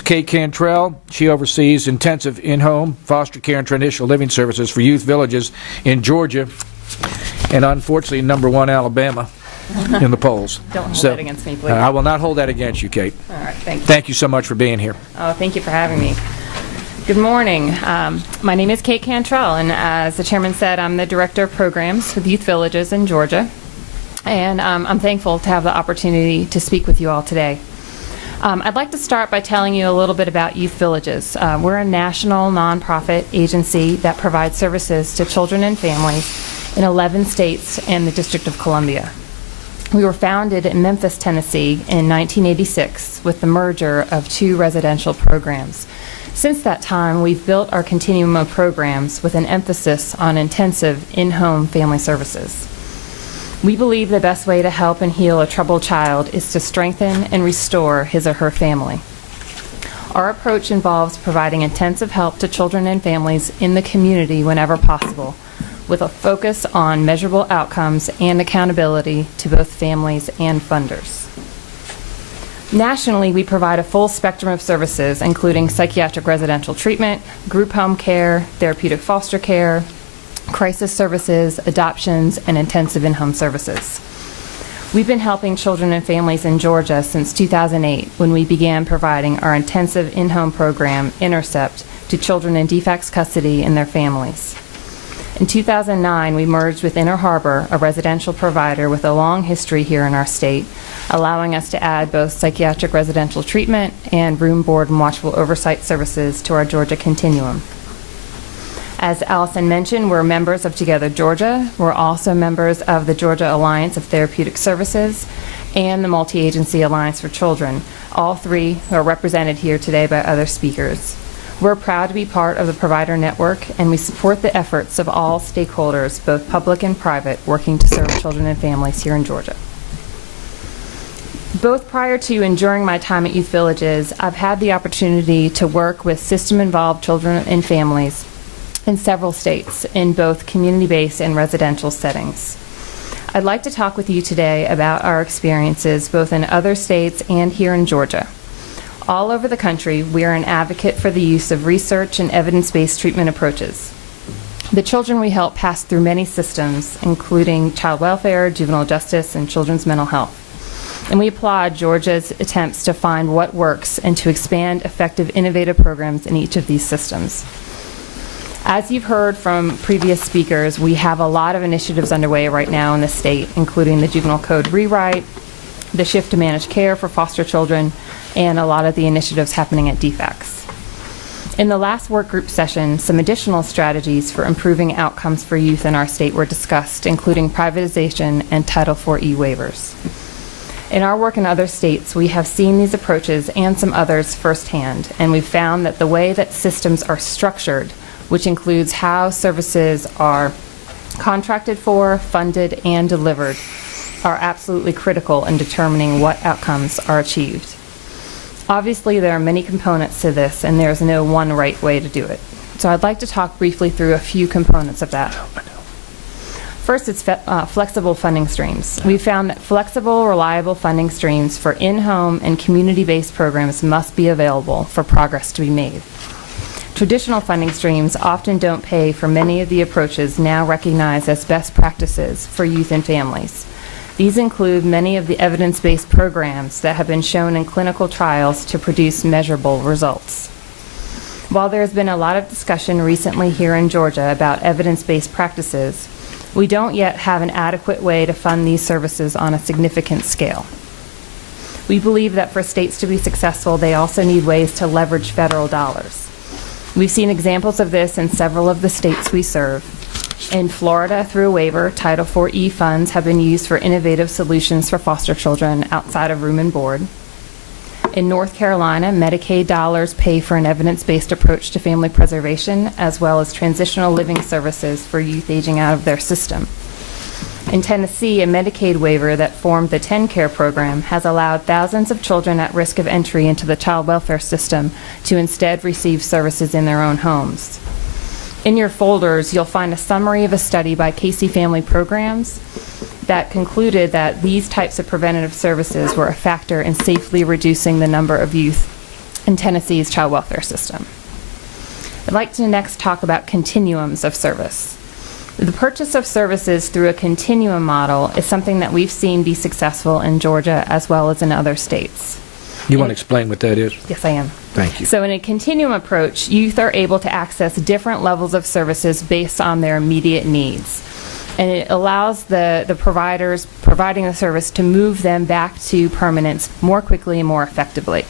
Kate Cantrell. She oversees intensive in-home foster care and transitional living services for youth villages in Georgia and unfortunately #1 Alabama in the polls. Don't hold that against me, please. I will not hold that against you, Kate. All right, thank you. Thank you so much for being here. Oh, thank you for having me. Good morning. My name is Kate Cantrell, and as the chairman said, I'm the director of programs with youth villages in Georgia, and I'm thankful to have the opportunity to speak with you all today. I'd like to start by telling you a little bit about Youth Villages. We're a national nonprofit agency that provides services to children and families in 11 states and the District of Columbia. We were founded in Memphis, Tennessee in 1986 with the merger of 2 residential programs. Since that time, we've built our continuum of programs with an emphasis on intensive in-home family services. We believe the best way to help and heal a troubled child is to strengthen and restore his or her family. Our approach involves providing intensive help to children and families in the community whenever possible, with a focus on measurable outcomes and accountability to both families and funders. Nationally, we provide a full spectrum of services, including psychiatric residential treatment, group home care, therapeutic foster care, crisis services, adoptions, and intensive in-home services. We've been helping children and families in Georgia since 2008 when we began providing our intensive in-home program, Intercept, to children in DFACS custody and their families. In 2009, we merged with Inner Harbor, a residential provider with a long history here in our state, allowing us to add both psychiatric residential treatment and room, board, and watchful oversight services to our Georgia continuum. As Allison mentioned, we're members of Together Georgia. We're also members of the Georgia Alliance of Therapeutic Services and the Multi-Agency Alliance for Children. All 3 are represented here today by other speakers. We're proud to be part of the provider network, and we support the efforts of all stakeholders, both public and private, working to serve children and families here in Georgia. Both prior to and during my time at Youth Villages, I've had the opportunity to work with system-involved children and families in several states in both community-based and residential settings. I'd like to talk with you today about our experiences both in other states and here in Georgia. All over the country, we are an advocate for the use of research and evidence-based treatment approaches. The children we help pass through many systems, including child welfare, juvenile justice, and children's mental health. And we applaud Georgia's attempts to find what works and to expand effective, innovative programs in each of these systems. As you've heard from previous speakers, we have a lot of initiatives underway right now in the state, including the Juvenile Code rewrite, the shift to managed care for foster children, and a lot of the initiatives happening at DFACS. In the last work group session, some additional strategies for improving outcomes for youth in our state were discussed, including privatization and Title IV waivers. In our work in other states, we have seen these approaches and some others firsthand, and we've found that the way that systems are structured, which includes how services are contracted for, funded, and delivered, are absolutely critical in determining what outcomes are achieved. Obviously, there are many components to this, and there's no one right way to do it. So I'd like to talk briefly through a few components of that. First, it's flexible funding streams. We've found that flexible, reliable funding streams for in-home and community-based programs must be available for progress to be made. Traditional funding streams often don't pay for many of the approaches now recognized as best practices for youth and families. These include many of the evidence-based programs that have been shown in clinical trials to produce measurable results. While there has been a lot of discussion recently here in Georgia about evidence-based practices, we don't yet have an adequate way to fund these services on a significant scale. We believe that for states to be successful, they also need ways to leverage federal dollars. We've seen examples of this in several of the states we serve. In Florida, through a waiver, Title IV funds have been used for innovative solutions for foster children outside of room and board. In North Carolina, Medicaid dollars pay for an evidence-based approach to family preservation, as well as transitional living services for youth aging out of their system. In Tennessee, a Medicaid waiver that formed the 10 Care program has allowed thousands of children at risk of entry into the child welfare system to instead receive services in their own homes. In your folders, you'll find a summary of a study by Casey Family Programs that concluded that these types of preventative services were a factor in safely reducing the number of youth in Tennessee's child welfare system. I'd like to next talk about continuums of service. The purchase of services through a continuum model is something that we've seen be successful in Georgia as well as in other states. You want to explain what that is? Yes, I am. Thank you. So in a continuum approach, youth are able to access different levels of services based on their immediate needs. And it allows the providers providing the service to move them back to permanence more quickly and more effectively.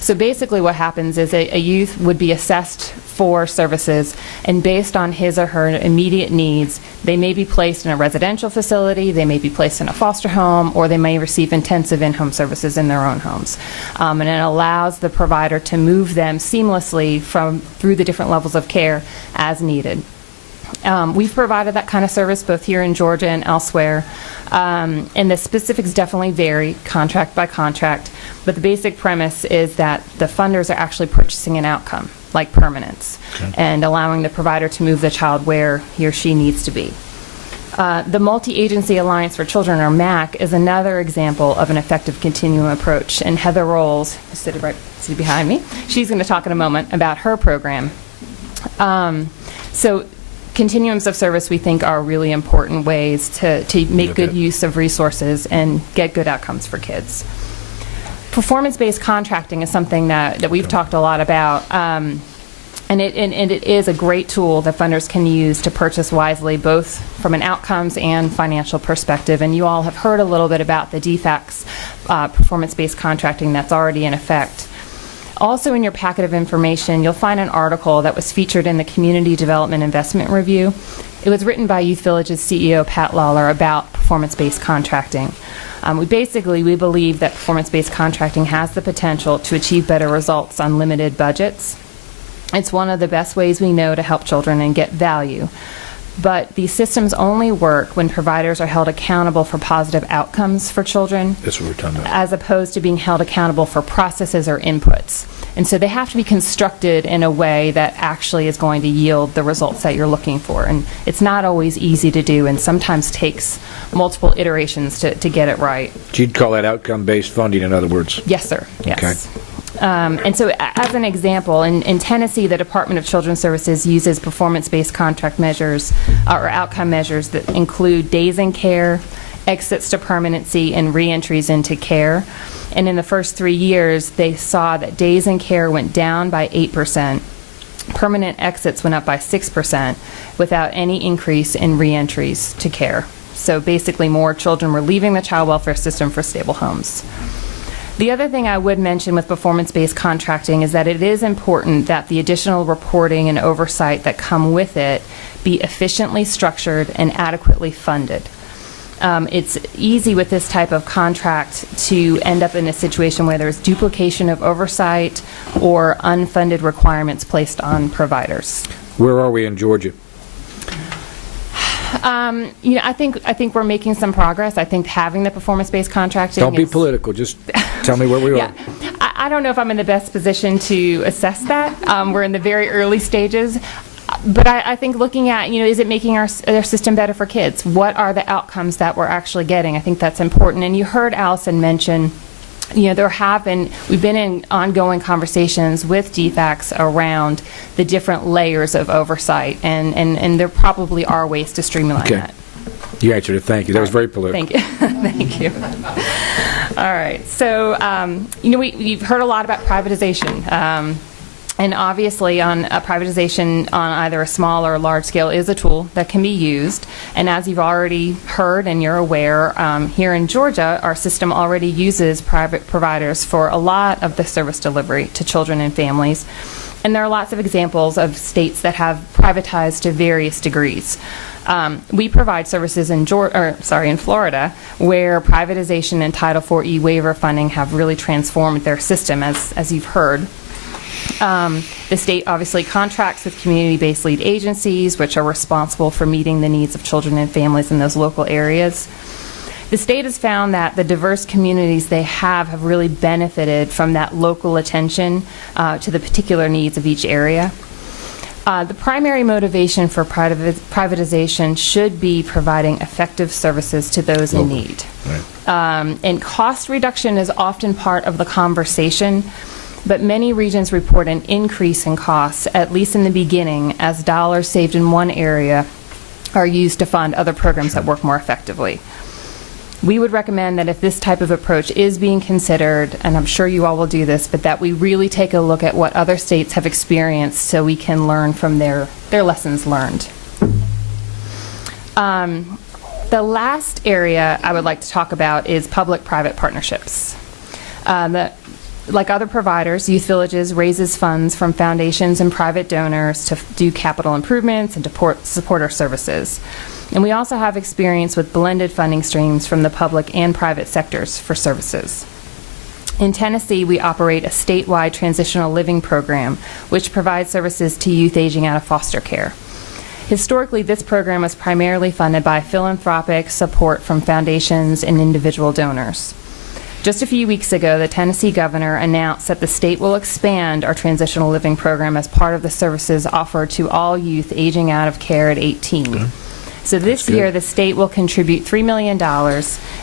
So basically what happens is a youth would be assessed for services, and based on his or her immediate needs, they may be placed in a residential facility, they may be placed in a foster home, or they may receive intensive in-home services in their own homes. And it allows the provider to move them seamlessly through the different levels of care as needed. We've provided that kind of service both here in Georgia and elsewhere. And the specifics definitely vary, contract by contract, but the basic premise is that the funders are actually purchasing an outcome, like permanence, and allowing the provider to move the child where he or she needs to be. The Multi-Agency Alliance for Children, or MAC, is another example of an effective continuum approach, and Heather Rolls, who's sitting behind me, she's going to talk in a moment about her program. So continuums of service, we think, are really important ways to make good use of resources and get good outcomes for kids. Performance-based contracting is something that we've talked a lot about, and it is a great tool that funders can use to purchase wisely, both from an outcomes and financial perspective. And you all have heard a little bit about the DFAC's performance-based contracting that's already in effect. Also in your packet of information, you'll find an article that was featured in the Community Development Investment Review. It was written by Youth Village's CEO, Pat Lawler, about performance-based contracting. We believe that performance-based contracting has the potential to achieve better results on limited budgets. It's one of the best ways we know to help children and get value. But these systems only work when providers are held accountable for positive outcomes for children. That's what we're talking about. As opposed to being held accountable for processes or inputs. And so they have to be constructed in a way that actually is going to yield the results that you're looking for. And it's not always easy to do, and sometimes takes multiple iterations to get it right. You'd call that outcome-based funding, in other words? Yes, sir. Yes. Okay. And so as an example, in Tennessee, the Department of Children's Services uses performance-based contract measures or outcome measures that include days in care, exits to permanency, and reentries into care. And in the first 3 years, they saw that days in care went down by 8%, permanent exits went up by 6%, without any increase in reentries to care. So basically, more children were leaving the child welfare system for stable homes. The other thing I would mention with performance-based contracting is that it is important that the additional reporting and oversight that come with it be efficiently structured and adequately funded. It's easy with this type of contract to end up in a situation where there's duplication of oversight or unfunded requirements placed on providers. Where are we in Georgia? I think we're making some progress. I think having the performance-based contracting. Don't be political. Just tell me where we are. I don't know if I'm in the best position to assess that. We're in the very early stages. But I think looking at, is it making our system better for kids? What are the outcomes that we're actually getting? I think that's important. And you heard Allison mention, we've been in ongoing conversations with DFACs around the different layers of oversight, and there probably are ways to streamline that. You answered it. Thank you. That was very political. Thank you. Thank you. All right. So, we've heard a lot about privatization. And obviously, on a privatization on either a small or a large scale is a tool that can be used. And as you've already heard and you're aware, here in Georgia, our system already uses private providers for a lot of the service delivery to children and families. And there are lots of examples of states that have privatized to various degrees. We provide services in Florida, where privatization and Title IV waiver funding have really transformed their system, as you've heard. The state obviously contracts with community-based lead agencies, which are responsible for meeting the needs of children and families in those local areas. The state has found that the diverse communities they have really benefited from that local attention to the particular needs of each area. The primary motivation for privatization should be providing effective services to those in need. Right. And cost reduction is often part of the conversation, But many regions report an increase in costs, at least in the beginning, as dollars saved in one area are used to fund other programs that work more effectively. We would recommend that if this type of approach is being considered, and I'm sure you all will do this, but that we really take a look at what other states have experienced so we can learn from their lessons learned. The last area I would like to talk about is public-private partnerships. Like other providers, Youth Villages raises funds from foundations and private donors to do capital improvements and to support our services. And we also have experience with blended funding streams from the public and private sectors for services. In Tennessee, we operate a statewide transitional living program, which provides services to youth aging out of foster care. Historically, this program was primarily funded by philanthropic support from foundations and individual donors. Just a few weeks ago, the Tennessee governor announced that the state will expand our transitional living program as part of the services offered to all youth aging out of care at 18. Okay. So this year, the state will contribute $3 million,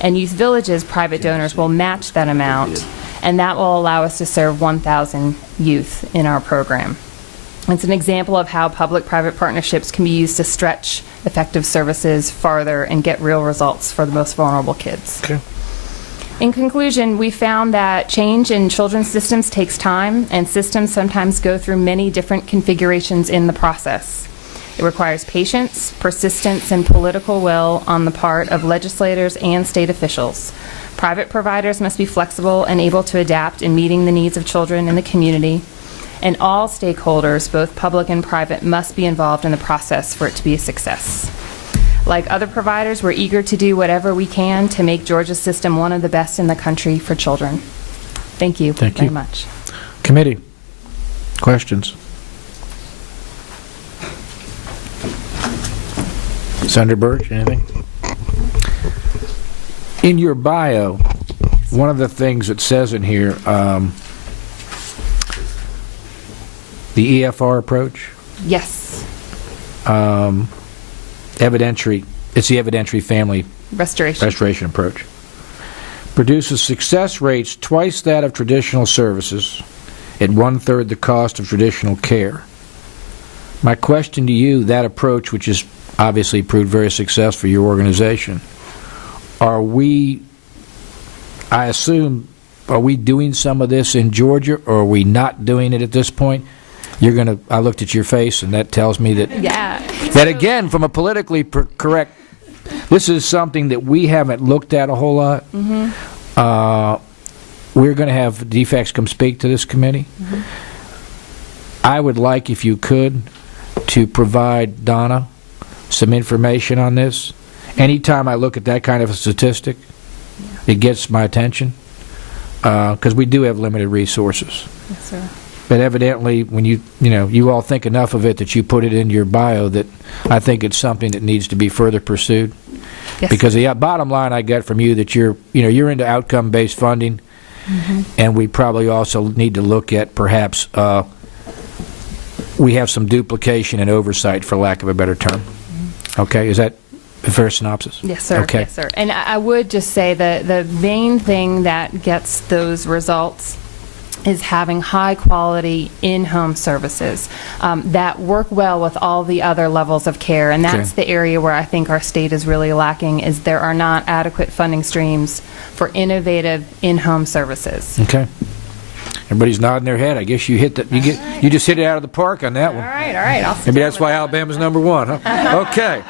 and Youth Villages private donors will match that amount, and that will allow us to serve 1,000 youth in our program. It's an example of how public-private partnerships can be used to stretch effective services farther and get real results for the most vulnerable kids. Okay. In conclusion, we found that change in children's systems takes time, and systems sometimes go through many different configurations in the process. It requires patience, persistence, and political will on the part of legislators and state officials. Private providers must be flexible and able to adapt in meeting the needs of children in the community, and all stakeholders, both public and private, must be involved in the process for it to be a success. Like other providers, we're eager to do whatever we can to make Georgia's system one of the best in the country for children. Thank you very much. Committee, questions? Senator Birch, anything? In your bio, one of the things it says in here, the EFR approach? Yes. Evidentiary, it's the evidentiary family restoration approach. Produces success rates twice that of traditional services at 1/3 the cost of traditional care. My question to you, that approach, which has obviously proved very successful for your organization, are we doing some of this in Georgia, or are we not doing it at this point? I looked at your face, and that tells me that, that again, from a politically correct, this is something that we haven't looked at a whole lot. Mm-hmm. We're going to have defects come speak to this committee. Mm-hmm. I would like, if you could, to provide Donna some information on this. Anytime I look at that kind of a statistic, it gets my attention, because we do have limited resources. Yes, sir. But evidently, when you all think enough of it that you put it in your bio, that I think it's something that needs to be further pursued. Yes, because the bottom line I get from you that you're into outcome-based funding, mm-hmm. and we probably also need to look at perhaps we have some duplication and oversight, for lack of a better term. Mm-hmm. Okay, is that a fair synopsis? Yes, sir. Okay. Yes, sir. And I would just say that the main thing that gets those results is having high-quality in-home services that work well with all the other levels of care. And that's the area where I think our state is really lacking, is there are not adequate funding streams for innovative in-home services. Okay. Everybody's nodding their head. I guess you hit you just hit it out of the park on that one. All right. Maybe that's why Alabama's #1, huh? Okay.